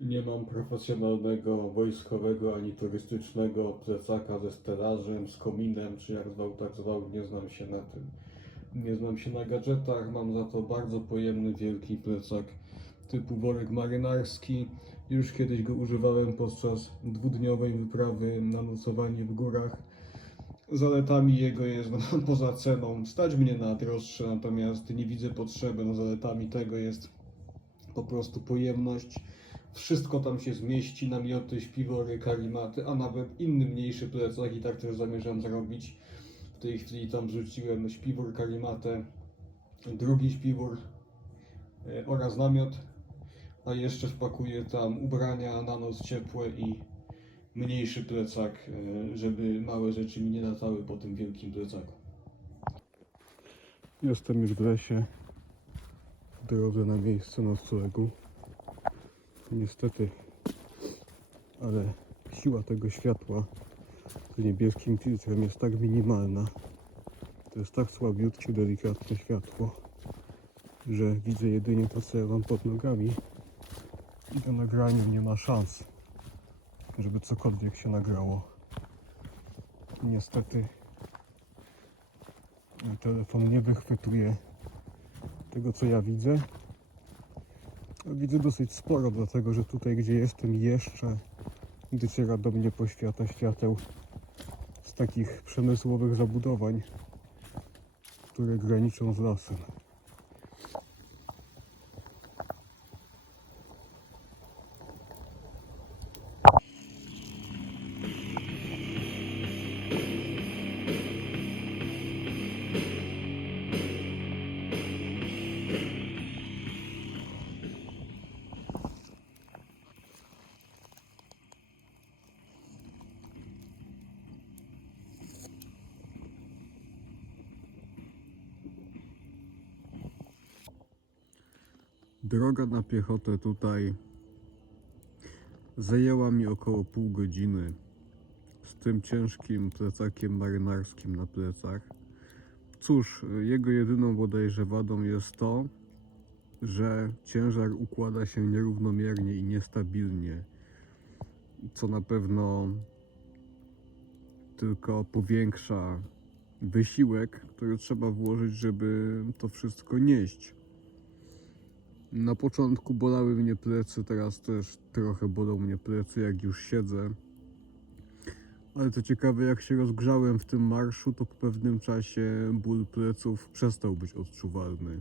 Nie mam profesjonalnego, wojskowego ani turystycznego plecaka ze stelażem, z kominem, czy jak zwał, tak zwał, nie znam się na tym. Nie znam się na gadżetach, mam za to bardzo pojemny, wielki plecak typu worek marynarski. Już kiedyś go używałem podczas dwudniowej wyprawy na nocowanie w górach. Zaletami jego jest, no, poza ceną, stać mnie na droższe, natomiast nie widzę potrzeby. No, zaletami tego jest po prostu pojemność. Wszystko tam się zmieści, namioty, śpiwory, karimaty, a nawet inny mniejszy plecak i tak też zamierzam zrobić. W tej chwili tam wrzuciłem śpiwór, karimatę, drugi śpiwór e, oraz namiot, a jeszcze wpakuję tam ubrania na noc ciepłe i mniejszy plecak, e, żeby małe rzeczy mi nie latały po tym wielkim plecaku. Jestem już w lesie, w drodze na miejsce noclegu. Niestety, ale siła tego światła z niebieskim filtrem jest tak minimalna. To jest tak słabiutkie, delikatne światło, że widzę jedynie to, co ja mam pod nogami. I do nagraniu nie ma szans, żeby cokolwiek się nagrało. Niestety telefon nie wychwytuje tego, co ja widzę. Widzę dosyć sporo, dlatego że tutaj, gdzie jestem, jeszcze dociera do mnie poświata świateł z takich przemysłowych zabudowań, które graniczą z lasem. Droga na piechotę tutaj zajęła mi około pół godziny z tym ciężkim plecakiem marynarskim na plecach. Cóż, jego jedyną bodajże wadą jest to, że ciężar układa się nierównomiernie i niestabilnie, co na pewno tylko powiększa wysiłek, który trzeba włożyć, żeby to wszystko nieść. Na początku bolały mnie plecy, teraz też trochę bolą mnie plecy, jak już siedzę. Ale to ciekawe, jak się rozgrzałem w tym marszu, to po pewnym czasie ból pleców przestał być odczuwalny.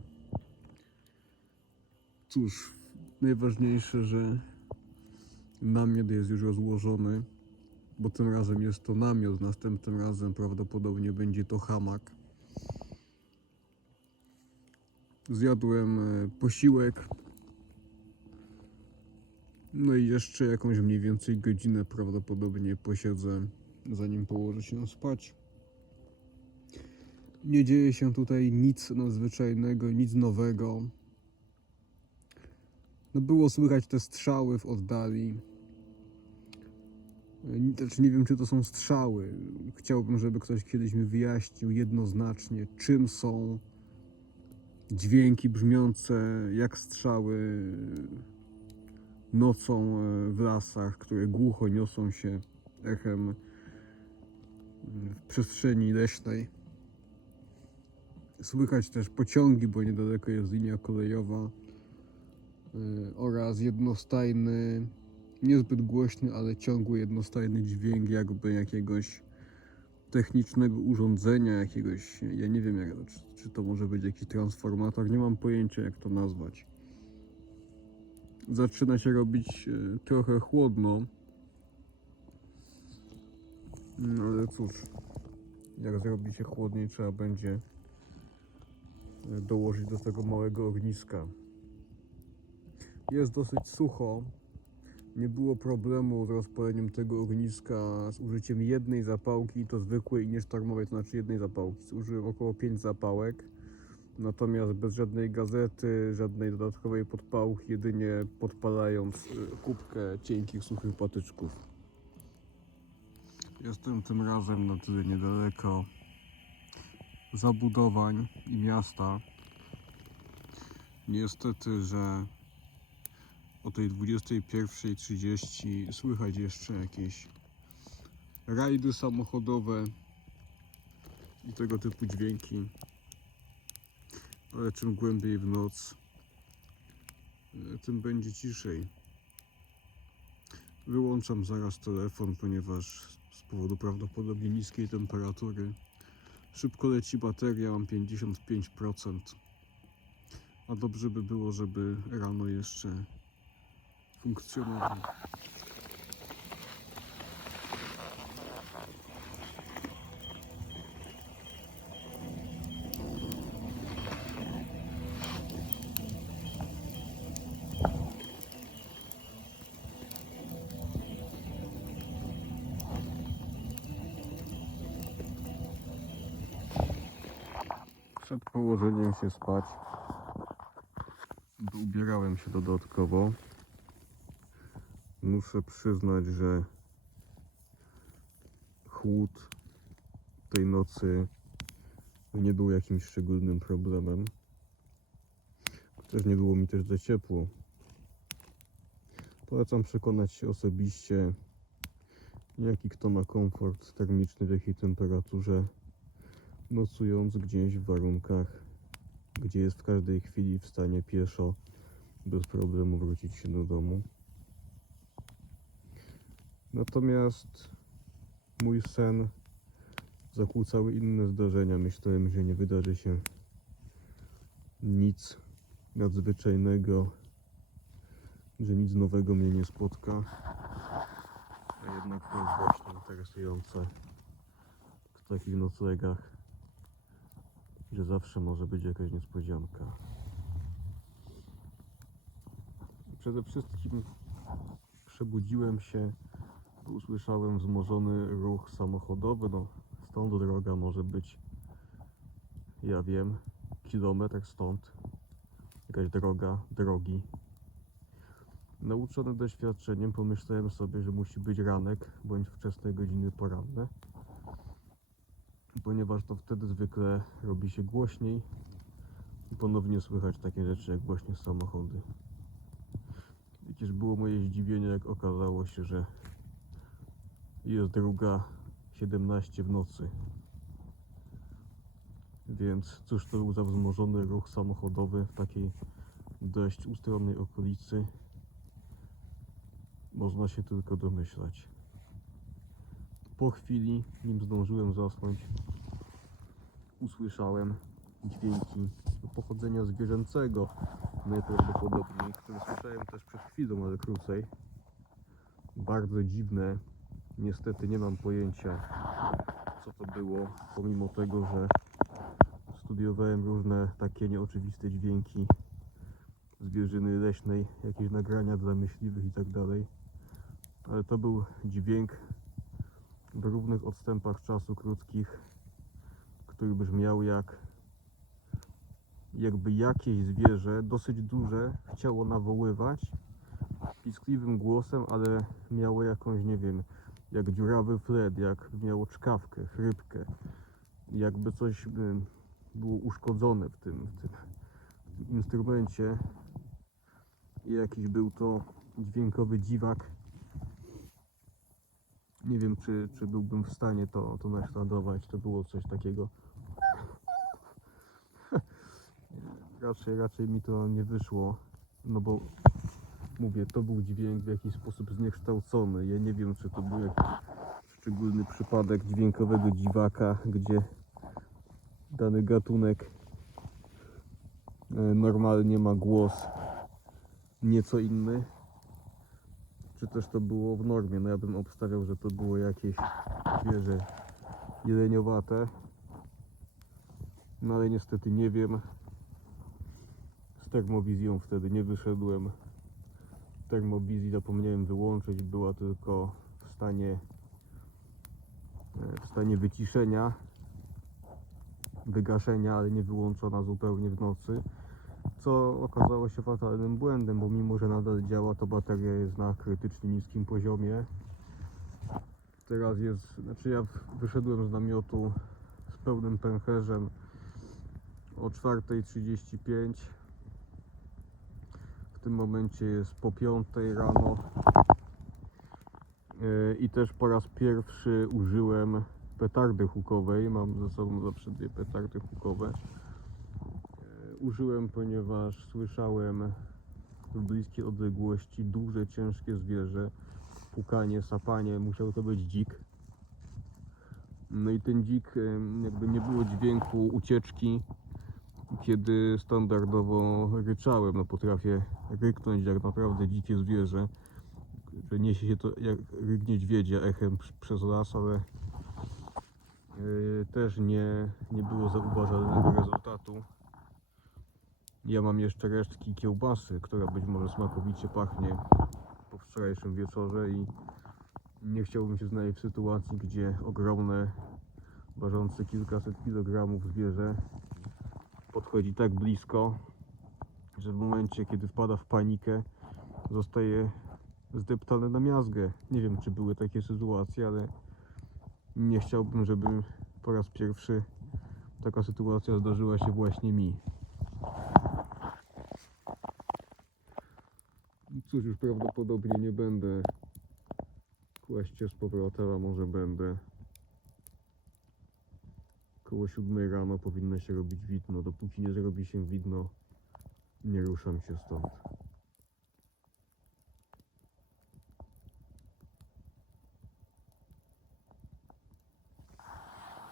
Cóż, najważniejsze, że namiot jest już rozłożony, bo tym razem jest to namiot, następnym razem prawdopodobnie będzie to hamak. Zjadłem e, posiłek. No i jeszcze jakąś mniej więcej godzinę prawdopodobnie posiedzę, zanim położę się spać. Nie dzieje się tutaj nic nadzwyczajnego, nic nowego. No było słychać te strzały w oddali. Znaczy nie wiem, czy to są strzały. Chciałbym, żeby ktoś kiedyś mi wyjaśnił jednoznacznie, czym są dźwięki brzmiące jak strzały nocą e, w lasach, które głucho niosą się echem w przestrzeni leśnej. Słychać też pociągi, bo niedaleko jest linia kolejowa e, oraz jednostajny, niezbyt głośny, ale ciągły jednostajny dźwięk jakby jakiegoś technicznego urządzenia, jakiegoś, ja nie wiem, jak, czy, czy to może być jakiś transformator, nie mam pojęcia jak to nazwać. Zaczyna się robić e, trochę chłodno, no ale cóż, jak zrobi się chłodniej, trzeba będzie e, dołożyć do tego małego ogniska. Jest dosyć sucho, nie było problemu z rozpaleniem tego ogniska z użyciem jednej zapałki, i to zwykłej i niesztormowej, to znaczy jednej zapałki. Zużyłem około 5 zapałek, natomiast bez żadnej gazety, żadnej dodatkowej podpałki, jedynie podpalając y, kubkę cienkich, suchych patyczków. Jestem tym razem na tyle niedaleko zabudowań i miasta. Niestety, że o tej 21.30 słychać jeszcze jakieś rajdy samochodowe i tego typu dźwięki. Ale czym głębiej w noc, tym będzie ciszej. Wyłączam zaraz telefon, ponieważ z powodu prawdopodobnie niskiej temperatury szybko leci bateria, mam 55%. A dobrze by było, żeby rano jeszcze funkcjonował. Przed położeniem się spać ubierałem się dodatkowo. Muszę przyznać, że chłód tej nocy nie był jakimś szczególnym problemem. Też nie było mi też za ciepło. Polecam przekonać się osobiście, jaki kto ma komfort termiczny, w jakiej temperaturze, nocując gdzieś w warunkach, gdzie jest w każdej chwili w stanie pieszo bez problemu wrócić się do domu. Natomiast mój sen zakłócały inne zdarzenia. Myślałem, że nie wydarzy się nic nadzwyczajnego, że nic nowego mnie nie spotka. A jednak to jest właśnie interesujące w takich noclegach, że zawsze może być jakaś niespodzianka. Przede wszystkim przebudziłem się, usłyszałem wzmożony ruch samochodowy. No, stąd droga może być, ja wiem, kilometr stąd. Jakaś droga, drogi. Nauczony doświadczeniem pomyślałem sobie, że musi być ranek bądź wczesne godziny poranne, ponieważ to wtedy zwykle robi się głośniej i ponownie słychać takie rzeczy jak właśnie samochody. Jakież było moje zdziwienie, jak okazało się, że jest druga 17 w nocy. Więc cóż to był za wzmożony ruch samochodowy w takiej dość ustronnej okolicy? Można się tylko domyślać. Po chwili, nim zdążyłem zasnąć, usłyszałem dźwięki pochodzenia zwierzęcego najprawdopodobniej, które słyszałem też przed chwilą, ale krócej. Bardzo dziwne. Niestety nie mam pojęcia, co to było, pomimo tego, że studiowałem różne takie nieoczywiste dźwięki zwierzyny leśnej, jakieś nagrania dla myśliwych i tak dalej. Ale to był dźwięk w równych odstępach czasu krótkich, który brzmiał jak jakby jakieś zwierzę, dosyć duże, chciało nawoływać piskliwym głosem, ale miało jakąś, nie wiem, jak dziurawy flet, jak miało czkawkę, chrypkę, jakby coś y, było uszkodzone w tym, w tym, w tym instrumencie i jakiś był to dźwiękowy dziwak. Nie wiem, czy, czy byłbym w stanie to, to naśladować. To było coś takiego. raczej, raczej mi to nie wyszło, no bo mówię, to był dźwięk w jakiś sposób zniekształcony. Ja nie wiem, czy to był jakiś szczególny przypadek dźwiękowego dziwaka, gdzie dany gatunek e, normalnie ma głos nieco inny. Czy też to było w normie? No ja bym obstawiał, że to było jakieś zwierzę jeleniowate. No ale niestety nie wiem. Z termowizją wtedy nie wyszedłem. Termowizji zapomniałem wyłączyć, była tylko w stanie e, w stanie wyciszenia, wygaszenia, ale nie wyłączona zupełnie w nocy. Co okazało się fatalnym błędem, bo mimo, że nadal działa, to bateria jest na krytycznie niskim poziomie. Teraz jest, znaczy ja wyszedłem z namiotu z pełnym pęcherzem o 4.35. W tym momencie jest po 5 rano. E, I też po raz pierwszy użyłem petardy hukowej. Mam ze sobą zawsze dwie petardy hukowe. E, Użyłem, ponieważ słyszałem w bliskiej odległości duże, ciężkie zwierzę. Pukanie, sapanie, musiał to być dzik. No i ten dzik, em, jakby nie było dźwięku ucieczki, kiedy standardowo ryczałem. No potrafię ryknąć jak naprawdę dzikie zwierzę, że niesie się to jak ryk niedźwiedzia echem przez las, ale yy, też nie, nie było zauważalnego rezultatu. Ja mam jeszcze resztki kiełbasy, która być może smakowicie pachnie po wczorajszym wieczorze i nie chciałbym się znaleźć w sytuacji, gdzie ogromne, ważące kilkaset kilogramów zwierzę podchodzi tak blisko, że w momencie, kiedy wpada w panikę, zostaje zdeptany na miazgę. Nie wiem, czy były takie sytuacje, ale nie chciałbym, żeby po raz pierwszy taka sytuacja zdarzyła się właśnie mi. Cóż, już prawdopodobnie nie będę kłaść się z powrotem, a może będę. Koło 7 rano powinno się robić widno. Dopóki nie zrobi się widno, nie ruszam się stąd.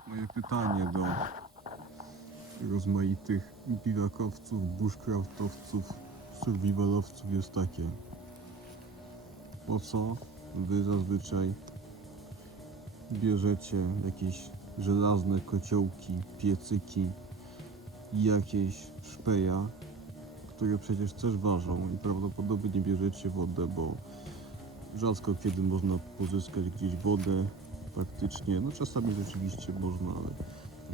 Moje pytanie do rozmaitych biwakowców, bushcraftowców, survivalowców jest takie. Po co wy zazwyczaj bierzecie jakieś żelazne kociołki, piecyki i jakieś szpeja, które przecież też ważą i prawdopodobnie bierzecie wodę, bo rzadko kiedy można pozyskać gdzieś wodę faktycznie, no czasami rzeczywiście można, ale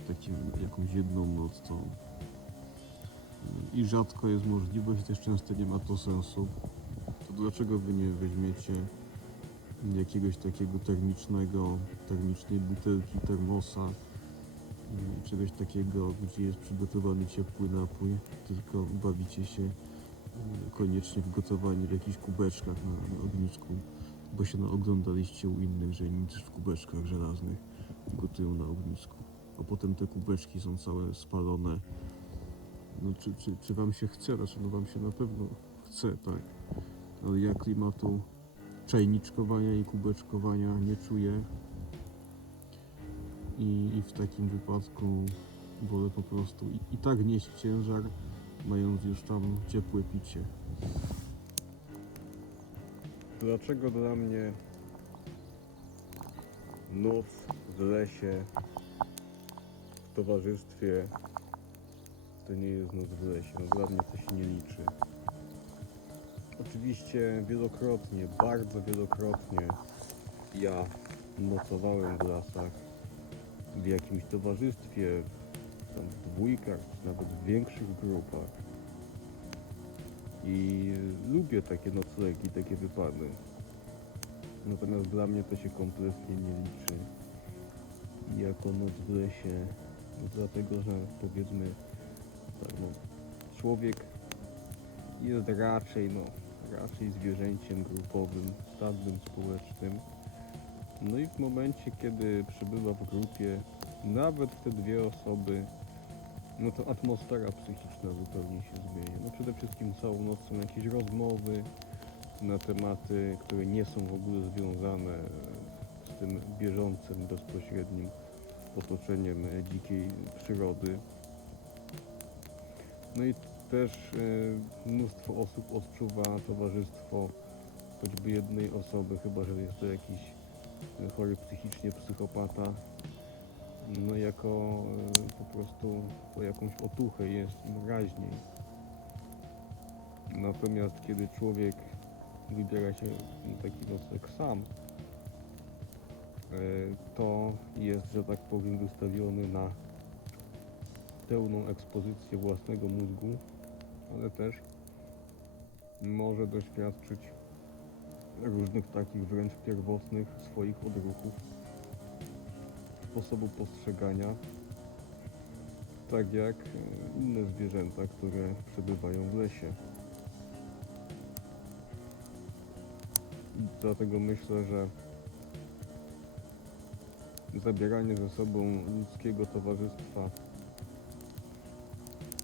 takim, jakąś jedną noc to i rzadko jest możliwość, też często nie ma to sensu. To dlaczego wy nie weźmiecie jakiegoś takiego termicznego, termicznej butelki, termosa, mm, czegoś takiego, gdzie jest przygotowany ciepły napój, tylko bawicie się mm, koniecznie w gotowanie w jakichś kubeczkach na, na ognisku, bo się naoglądaliście u innych, że nic w kubeczkach żelaznych gotują na ognisku, a potem te kubeczki są całe spalone. No, czy, czy, czy wam się chce? Znaczy, no wam się na pewno chce, tak. Ale ja klimatu czajniczkowania i kubeczkowania nie czuję. I, i w takim wypadku wolę po prostu i, i tak nieść ciężar, mając już tam ciepłe picie. Dlaczego dla mnie noc w lesie w towarzystwie to nie jest noc w lesie? No dla mnie to się nie liczy. Oczywiście wielokrotnie, bardzo wielokrotnie ja nocowałem w lasach w jakimś towarzystwie, tam w dwójkach, nawet w większych grupach. I lubię takie noclegi, takie wypady. Natomiast dla mnie to się kompletnie nie liczy. Jako noc w lesie, dlatego że powiedzmy, tak, no, człowiek jest raczej, no, raczej zwierzęciem grupowym, stadnym, społecznym. No i w momencie, kiedy przybywa w grupie nawet te dwie osoby, no to atmosfera psychiczna zupełnie się zmienia. No przede wszystkim całą noc są jakieś rozmowy na tematy, które nie są w ogóle związane z tym bieżącym, bezpośrednim otoczeniem dzikiej przyrody. No i też e, mnóstwo osób odczuwa towarzystwo choćby jednej osoby, chyba że jest to jakiś e, chory psychicznie psychopata, no jako e, po prostu po jakąś otuchę jest im raźniej. Natomiast kiedy człowiek wybiera się na taki nocleg sam, to jest, że tak powiem, wystawiony na pełną ekspozycję własnego mózgu, ale też może doświadczyć różnych takich wręcz pierwotnych swoich odruchów, sposobu postrzegania, tak jak inne zwierzęta, które przebywają w lesie. Dlatego myślę, że zabieranie ze sobą ludzkiego towarzystwa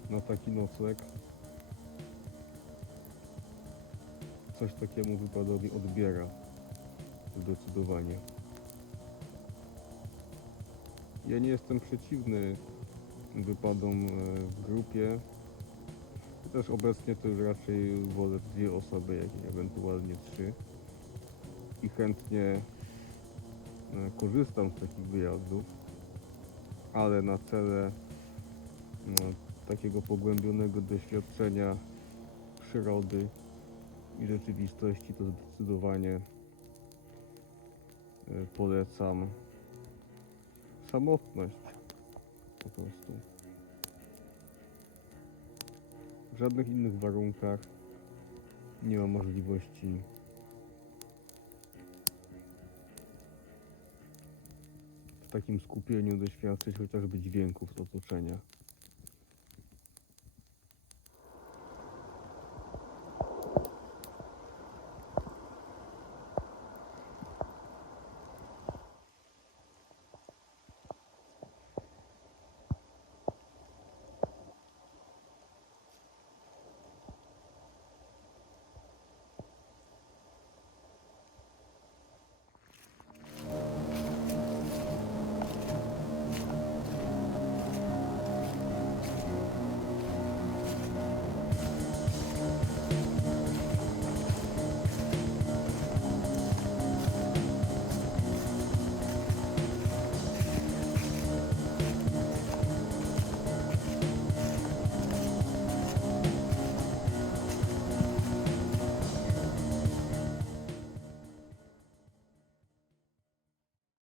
na taki nocleg coś takiemu wypadowi odbiera zdecydowanie. Ja nie jestem przeciwny wypadom e, w grupie. Też obecnie to już raczej wolę dwie osoby, jak nie ewentualnie trzy. I chętnie e, korzystam z takich wyjazdów, ale na cele no, takiego pogłębionego doświadczenia przyrody i rzeczywistości to zdecydowanie e, polecam samotność po prostu. W żadnych innych warunkach nie ma możliwości w takim skupieniu doświadczyć chociażby dźwięków z otoczenia.